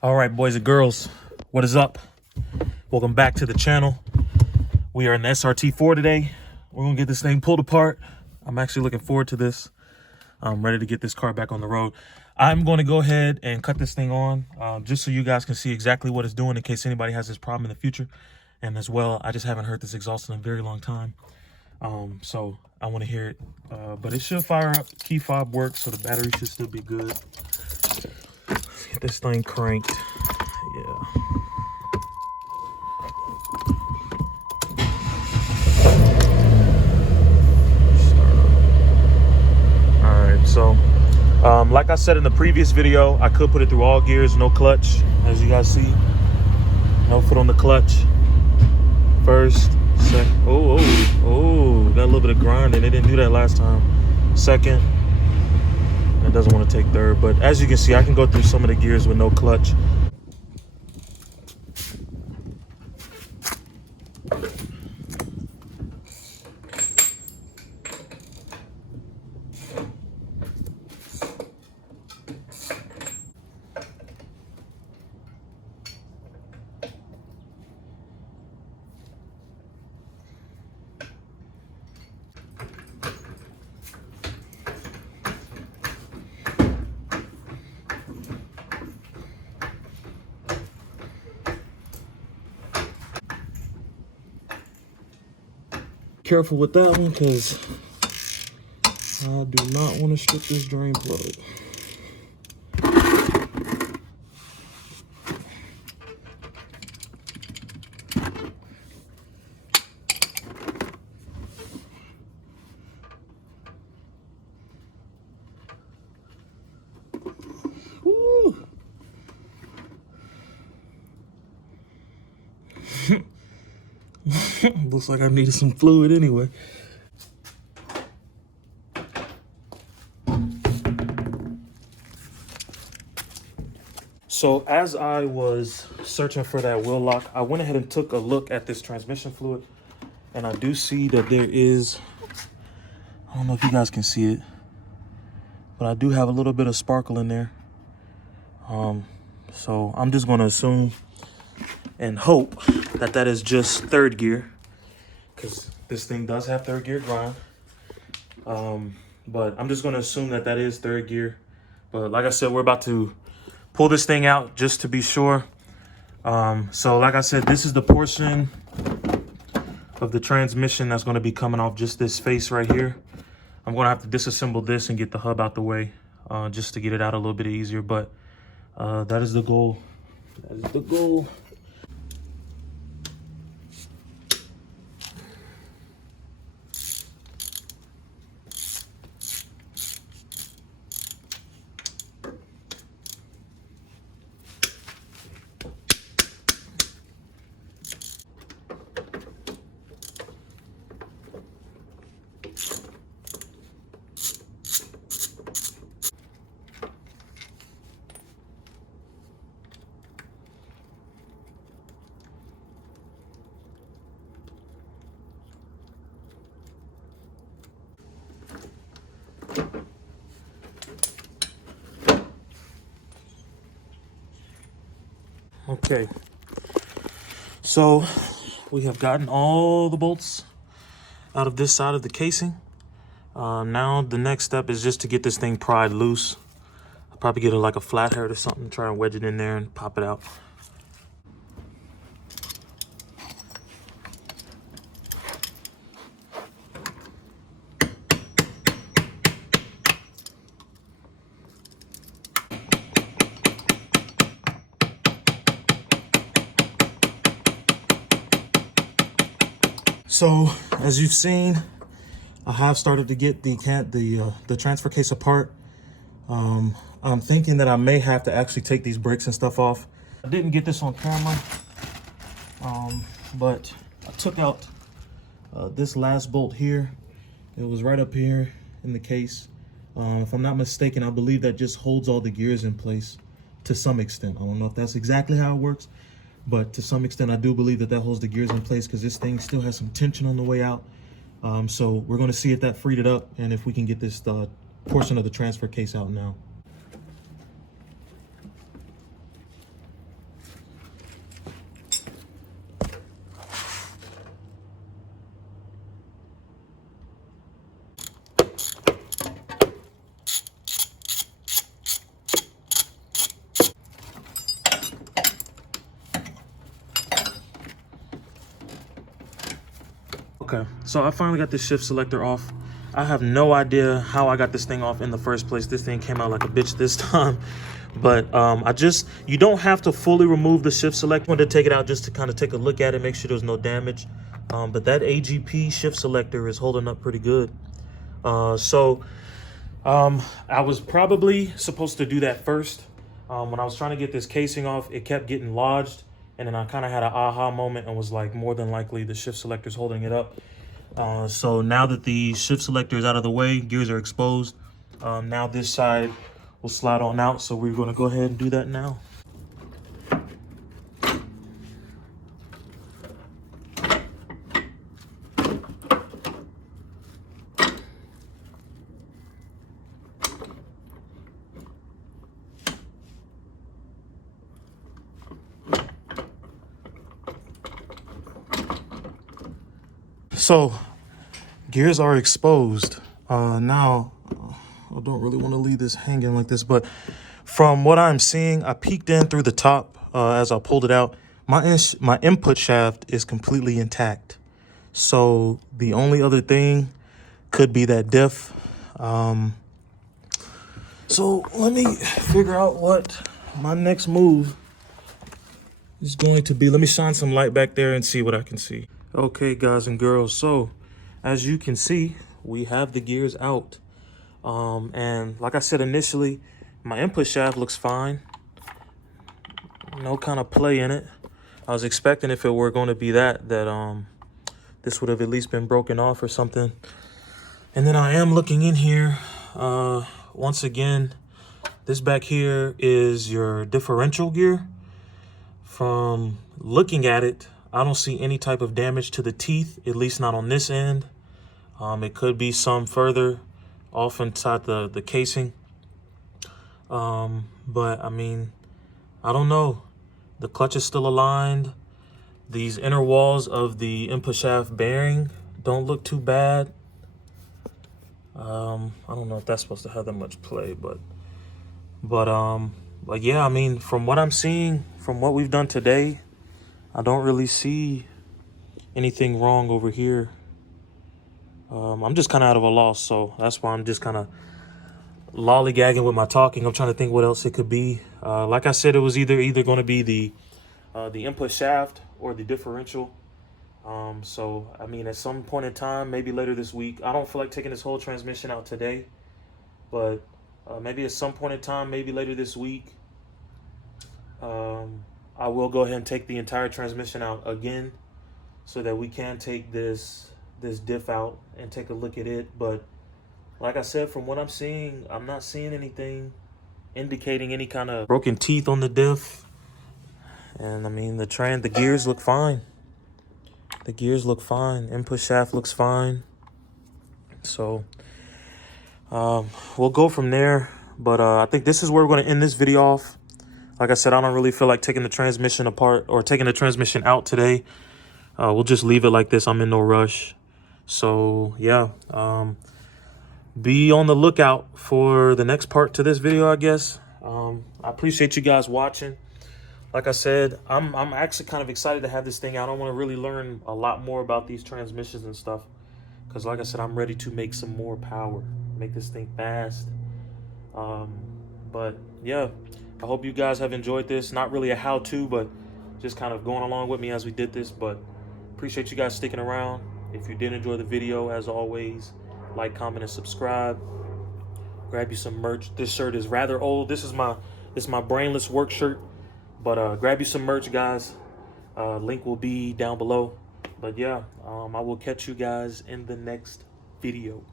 All right, boys and girls, what is up? Welcome back to the channel. We are in the SRT4 today. We're gonna get this thing pulled apart. I'm actually looking forward to this. I'm ready to get this car back on the road. I'm going to go ahead and cut this thing on just so you guys can see exactly what it's doing in case anybody has this problem in the future. And as well, I just haven't heard this exhaust in a very long time. So I want to hear it, but it should fire up. Key fob works, so the battery should still be good. Let's get this thing cranked. Yeah. So like I said in the previous video, I could put it through all gears, no clutch, as you guys see. No foot on the clutch. First, second. Oh, got a little bit of grinding. They didn't do that last time. Second. It doesn't want to take third, but as you can see, I can go through some of the gears with no clutch. Careful with that one, because I do not want to strip this drain plug. Woo. Looks like I needed some fluid anyway. So as I was searching for that wheel lock, I went ahead and took a look at this transmission fluid, and I do see that there is, I don't know if you guys can see it, but I do have a little bit of sparkle in there. So I'm just going to assume and hope that that is just third gear, because this thing does have third gear grind. But I'm just going to assume that that is third gear. But like I said, we're about to pull this thing out just to be sure. So like I said, this is the portion of the transmission that's going to be coming off just this face right here. I'm going to have to disassemble this and get the hub out the way just to get it out a little bit easier. But that is the goal. That is the goal. Okay, so we have gotten all the bolts out of this side of the casing. Now the next step is just to get this thing pried loose. I'll probably get like a flathead or something, try and wedge it in there and pop it out. So as you've seen, I have started to get the transfer case apart. I'm thinking that I may have to actually take these brakes and stuff off. I didn't get this on camera, but I took out this last bolt here. It was right up here in the case. If I'm not mistaken, I believe that just holds all the gears in place to some extent. I don't know if that's exactly how it works, but to some extent, I do believe that that holds the gears in place because this thing still has some tension on the way out. So we're going to see if that freed it up and if we can get this portion of the transfer case out now. Okay, so I finally got this shift selector off. I have no idea how I got this thing off in the first place. This thing came out like a bitch this time. But you don't have to fully remove the shift selector. I wanted to take it out just to kind of take a look at it, make sure there's no damage. But that AGP shift selector is holding up pretty good. I was probably supposed to do that first. When I was trying to get this casing off, it kept getting lodged. And then I kind of had an aha moment and was like, more than likely the shift selector is holding it up. So now that the shift selector is out of the way, gears are exposed. Now this side will slide on out. So we're going to go ahead and do that now. So gears are exposed. Now I don't really want to leave this hanging like this, but from what I'm seeing, I peeked in through the top as I pulled it out. My input shaft is completely intact. So the only other thing could be that diff. So let me figure out what my next move is going to be. Let me shine some light back there and see what I can see. Okay, guys and girls, so as you can see, we have the gears out. And like I said initially, my input shaft looks fine. No kind of play in it. I was expecting if it were going to be that this would have at least been broken off or something. And then I am looking in here. Once again, this back here is your differential gear. From looking at it, I don't see any type of damage to the teeth, at least not on this end. It could be some further off inside the casing. But I mean, I don't know. The clutch is still aligned. These inner walls of the input shaft bearing don't look too bad. I don't know if that's supposed to have that much play, but yeah, I mean, from what I'm seeing, from what we've done today, I don't really see anything wrong over here. I'm just kind of out of a loss, so that's why I'm just kind of lollygagging with my talking. I'm trying to think what else it could be. Like I said, it was either going to be the input shaft or the differential. So I mean, at some point in time, maybe later this week, I don't feel like taking this whole transmission out today, but maybe at some point in time, maybe later this week, I will go ahead and take the entire transmission out again so that we can take this diff out and take a look at it. But like I said, from what I'm seeing, I'm not seeing anything indicating any kind of broken teeth on the diff. And I mean, the gears look fine. The gears look fine. Input shaft looks fine. So we'll go from there. But I think this is where we're going to end this video off. Like I said, I don't really feel like taking the transmission apart or taking the transmission out today. We'll just leave it like this. I'm in no rush. So yeah, be on the lookout for the next part to this video, I guess. I appreciate you guys watching. Like I said, I'm actually kind of excited to have this thing out. I want to really learn a lot more about these transmissions and stuff. Because like I said, I'm ready to make some more power. Make this thing fast. But yeah, I hope you guys have enjoyed this. Not really a how-to, but just kind of going along with me as we did this. But appreciate you guys sticking around. If you did enjoy the video, as always, like, comment, and subscribe. Grab you some merch. This shirt is rather old. This is my brainless work shirt. But grab you some merch, guys. Link will be down below. But yeah, I will catch you guys in the next video.